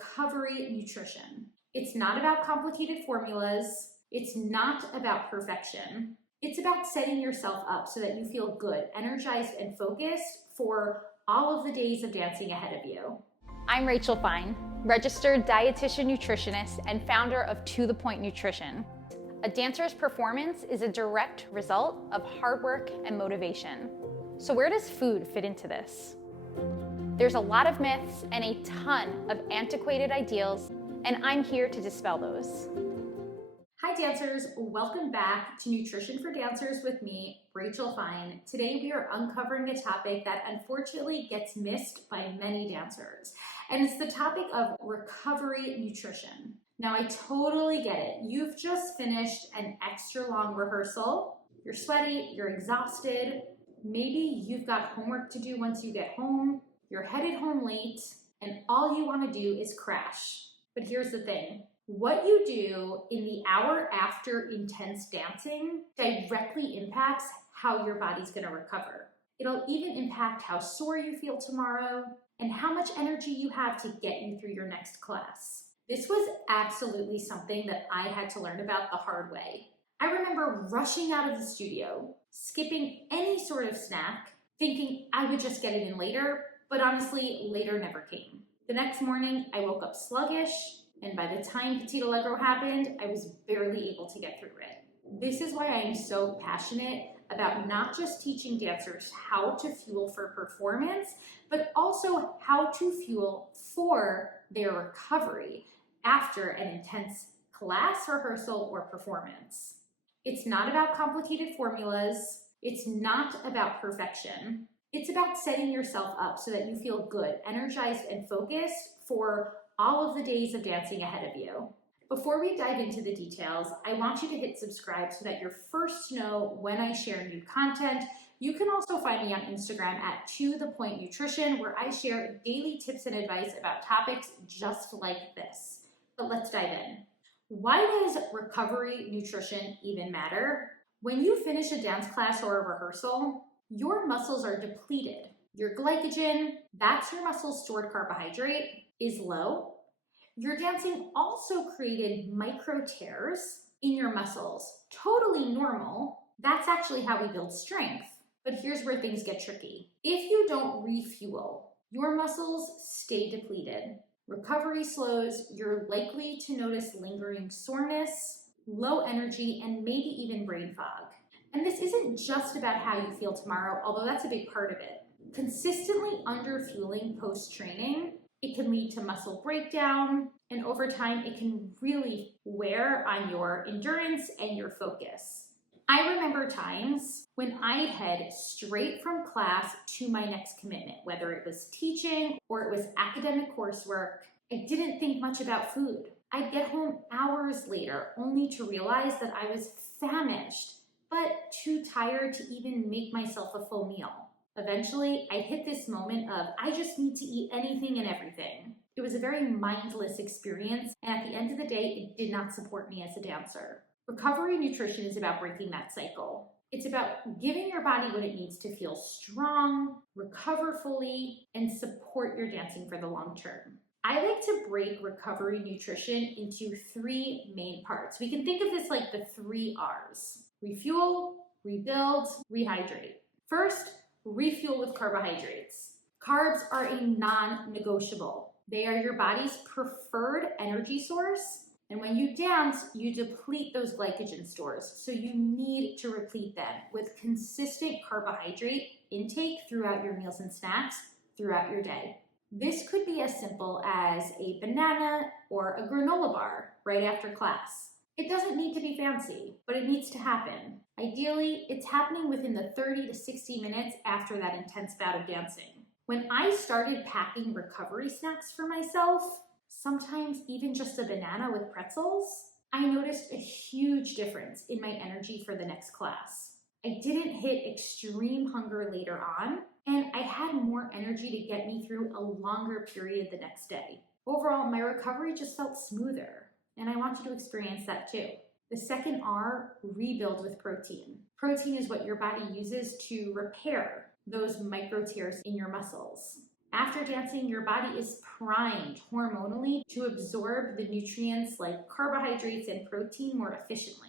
recovery nutrition. It's not about complicated formulas. It's not about perfection. It's about setting yourself up so that you feel good, energized, and focused for all of the days of dancing ahead of you. I'm Rachel Fine, registered dietitian nutritionist and founder of To The Point Nutrition. A dancer's performance is a direct result of hard work and motivation. So where does food fit into this? There's a lot of myths and a ton of antiquated ideals, and I'm here to dispel those. Hi dancers, welcome back to Nutrition for Dancers with me, Rachel Fine. Today we are uncovering a topic that unfortunately gets missed by many dancers, and it's the topic of recovery nutrition. Now I totally get it. You've just finished an extra long rehearsal. You're sweaty, you're exhausted. Maybe you've got homework to do once you get home. You're headed home late, and all you want to do is crash. But here's the thing. What you do in the hour after intense dancing directly impacts how your body's going to recover. It'll even impact how sore you feel tomorrow and how much energy you have to get you through your next class. This was absolutely something that I had to learn about the hard way. I remember rushing out of the studio, skipping any sort of snack, thinking I would just get it in later, but honestly, later never came. The next morning, I woke up sluggish, and by the time Petit Allegro happened, I was barely able to get through it. This is why I am so passionate about not just teaching dancers how to fuel for performance, but also how to fuel for their recovery after an intense class, rehearsal, or performance. It's not about complicated formulas. It's not about perfection. It's about setting yourself up so that you feel good, energized, and focused for all of the days of dancing ahead of you. Before we dive into the details, I want you to hit subscribe so that you're first to know when I share new content. You can also find me on Instagram at To The Point Nutrition, where I share daily tips and advice about topics just like this. But let's dive in. Why does recovery nutrition even matter? When you finish a dance class or a rehearsal, your muscles are depleted. Your glycogen, that's your muscle's stored carbohydrate, is low. Your dancing also created micro tears in your muscles. Totally normal. That's actually how we build strength. But here's where things get tricky. If you don't refuel, your muscles stay depleted. Recovery slows. You're likely to notice lingering soreness, low energy, and maybe even brain fog. And this isn't just about how you feel tomorrow, although that's a big part of it. Consistently underfueling post-training, it can lead to muscle breakdown, and over time, it can really wear on your endurance and your focus. I remember times when I'd head straight from class to my next commitment, whether it was teaching or it was academic coursework. I didn't think much about food. I'd get home hours later only to realize that I was famished, but too tired to even make myself a full meal. Eventually, I hit this moment of, I just need to eat anything and everything. It was a very mindless experience, and at the end of the day, it did not support me as a dancer. Recovery nutrition is about breaking that cycle. It's about giving your body what it needs to feel strong, recover fully, and support your dancing for the long term. I like to break recovery nutrition into three main parts. We can think of this like the 3 R's. Refuel, rebuild, rehydrate. First, refuel with carbohydrates. Carbs are a non-negotiable. They are your body's preferred energy source, and when you dance, you deplete those glycogen stores, so you need to replete them with consistent carbohydrate intake throughout your meals and snacks throughout your day. This could be as simple as a banana or a granola bar right after class. It doesn't need to be fancy, but it needs to happen. Ideally, it's happening within the 30 to 60 minutes after that intense bout of dancing. When I started packing recovery snacks for myself, sometimes even just a banana with pretzels, I noticed a huge difference in my energy for the next class. I didn't hit extreme hunger later on, and I had more energy to get me through a longer period the next day. Overall, my recovery just felt smoother, and I want you to experience that too. The second R, rebuild with protein. Protein is what your body uses to repair those micro tears in your muscles. After dancing, your body is primed hormonally to absorb the nutrients like carbohydrates and protein more efficiently.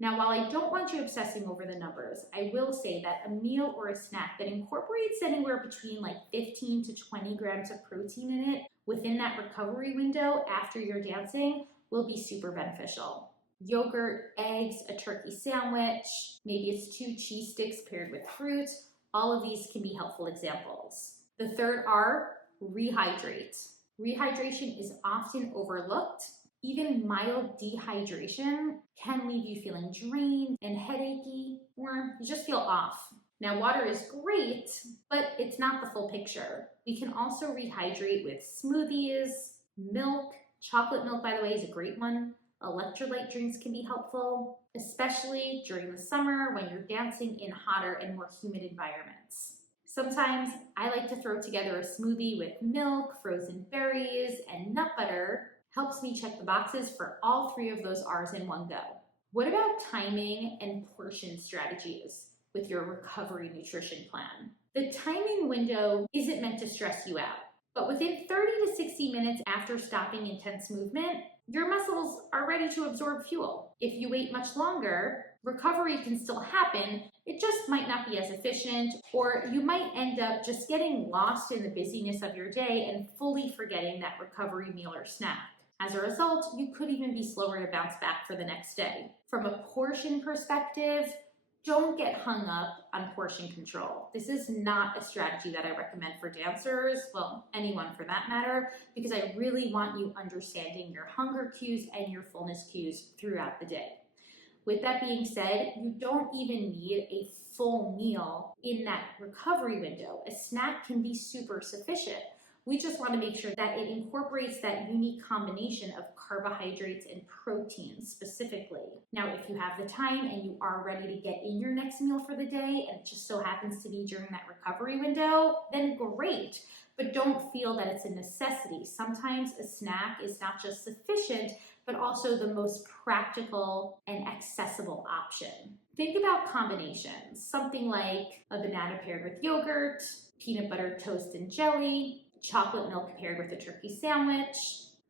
Now, while I don't want you obsessing over the numbers, I will say that a meal or a snack that incorporates anywhere between like 15 to 20 grams of protein in it within that recovery window after you're dancing will be super beneficial. Yogurt, eggs, a turkey sandwich, maybe it's 2 cheese sticks paired with fruit. All of these can be helpful examples. The third R, rehydrate. Rehydration is often overlooked. Even mild dehydration can leave you feeling drained and headachy, or you just feel off. Now, water is great, but it's not the full picture. We can also rehydrate with smoothies, milk. Chocolate milk, by the way, is a great one. Electrolyte drinks can be helpful, especially during the summer when you're dancing in hotter and more humid environments. Sometimes I like to throw together a smoothie with milk, frozen berries, and nut butter. Helps me check the boxes for all 3 of those R's in one go. What about timing and portion strategies with your recovery nutrition plan? The timing window isn't meant to stress you out, but within 30 to 60 minutes after stopping intense movement, your muscles are ready to absorb fuel. If you wait much longer, recovery can still happen, it just might not be as efficient, or you might end up just getting lost in the busyness of your day and fully forgetting that recovery meal or snack. As a result, you could even be slower to bounce back for the next day. From a portion perspective, don't get hung up on portion control. This is not a strategy that I recommend for dancers, well, anyone for that matter, because I really want you understanding your hunger cues and your fullness cues throughout the day. With that being said, you don't even need a full meal in that recovery window. A snack can be super sufficient. We just want to make sure that it incorporates that unique combination of carbohydrates and proteins specifically. Now, if you have the time and you are ready to get in your next meal for the day, and it just so happens to be during that recovery window, then great. But don't feel that it's a necessity. Sometimes a snack is not just sufficient, but also the most practical and accessible option. Think about combinations, something like a banana paired with yogurt, peanut butter toast and jelly, chocolate milk paired with a turkey sandwich,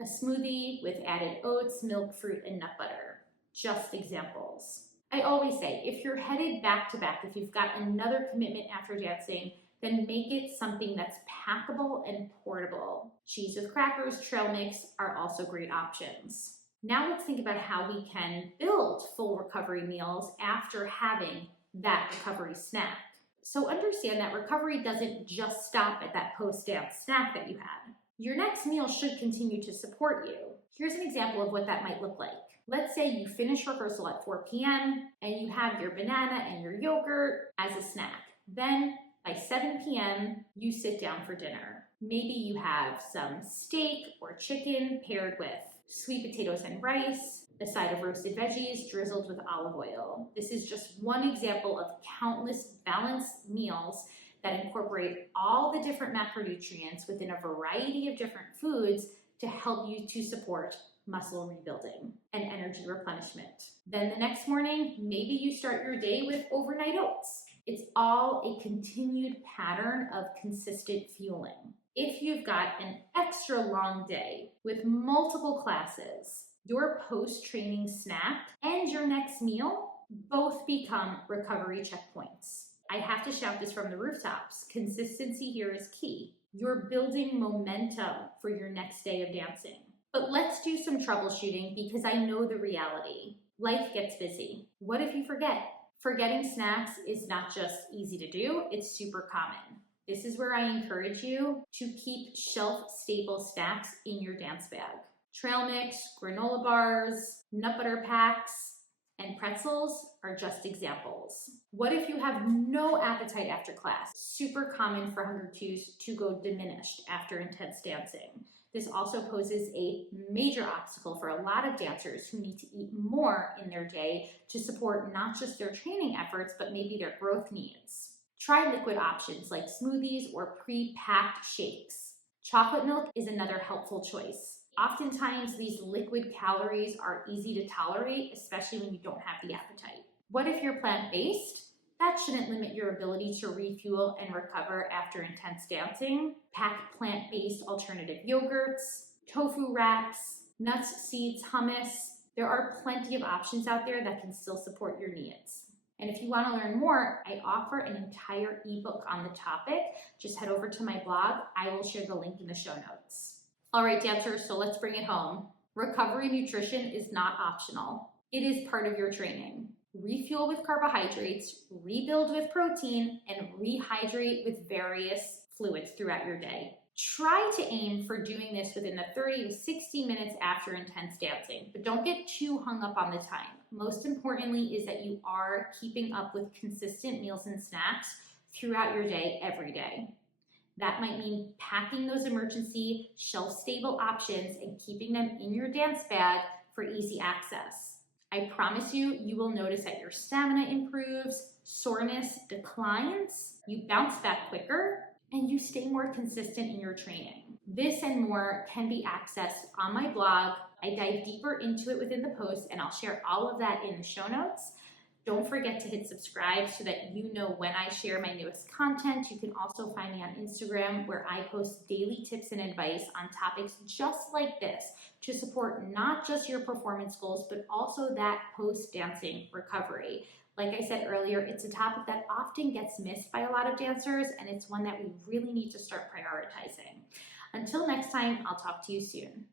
a smoothie with added oats, milk, fruit, and nut butter. Just examples. I always say, if you're headed back to back, if you've got another commitment after dancing, then make it something that's packable and portable. Cheese with crackers, trail mix are also great options. Now let's think about how we can build full recovery meals after having that recovery snack. So understand that recovery doesn't just stop at that post-dance snack that you had. Your next meal should continue to support you. Here's an example of what that might look like. Let's say you finish rehearsal at 4 p.m. and you have your banana and your yogurt as a snack. Then by 7 p.m., you sit down for dinner. Maybe you have some steak or chicken paired with sweet potatoes and rice, a side of roasted veggies drizzled with olive oil. This is just one example of countless balanced meals that incorporate all the different macronutrients within a variety of different foods to help you to support muscle rebuilding and energy replenishment. Then the next morning, maybe you start your day with overnight oats. It's all a continued pattern of consistent fueling. If you've got an extra long day with multiple classes, your post-training snack and your next meal both become recovery checkpoints. I have to shout this from the rooftops. Consistency here is key. You're building momentum for your next day of dancing. But let's do some troubleshooting because I know the reality. Life gets busy. What if you forget? Forgetting snacks is not just easy to do, it's super common. This is where I encourage you to keep shelf-stable snacks in your dance bag. Trail mix, granola bars, nut butter packs, and pretzels are just examples. What if you have no appetite after class? Super common for hunger cues to go diminished after intense dancing. This also poses a major obstacle for a lot of dancers who need to eat more in their day to support not just their training efforts, but maybe their growth needs. Try liquid options like smoothies or pre-packed shakes. Chocolate milk is another helpful choice. Oftentimes, these liquid calories are easy to tolerate, especially when you don't have the appetite. What if you're plant-based? That shouldn't limit your ability to refuel and recover after intense dancing. Pack plant-based alternative yogurts, tofu wraps, nuts, seeds, hummus. There are plenty of options out there that can still support your needs. And if you want to learn more, I offer an entire ebook on the topic. Just head over to my blog. I will share the link in the show notes. All right, dancers, so let's bring it home. Recovery nutrition is not optional. It is part of your training. Refuel with carbohydrates, rebuild with protein, and rehydrate with various fluids throughout your day. Try to aim for doing this within the 30 to 60 minutes after intense dancing, but don't get too hung up on the time. Most importantly is that you are keeping up with consistent meals and snacks throughout your day, every day. That might mean packing those emergency, shelf-stable options and keeping them in your dance bag for easy access. I promise you, you will notice that your stamina improves, soreness declines, you bounce back quicker, and you stay more consistent in your training. This and more can be accessed on my blog. I dive deeper into it within the post, and I'll share all of that in the show notes. Don't forget to hit subscribe so that you know when I share my newest content. You can also find me on Instagram, where I post daily tips and advice on topics just like this to support not just your performance goals, but also that post-dancing recovery. Like I said earlier, it's a topic that often gets missed by a lot of dancers, and it's one that we really need to start prioritizing. Until next time, I'll talk to you soon.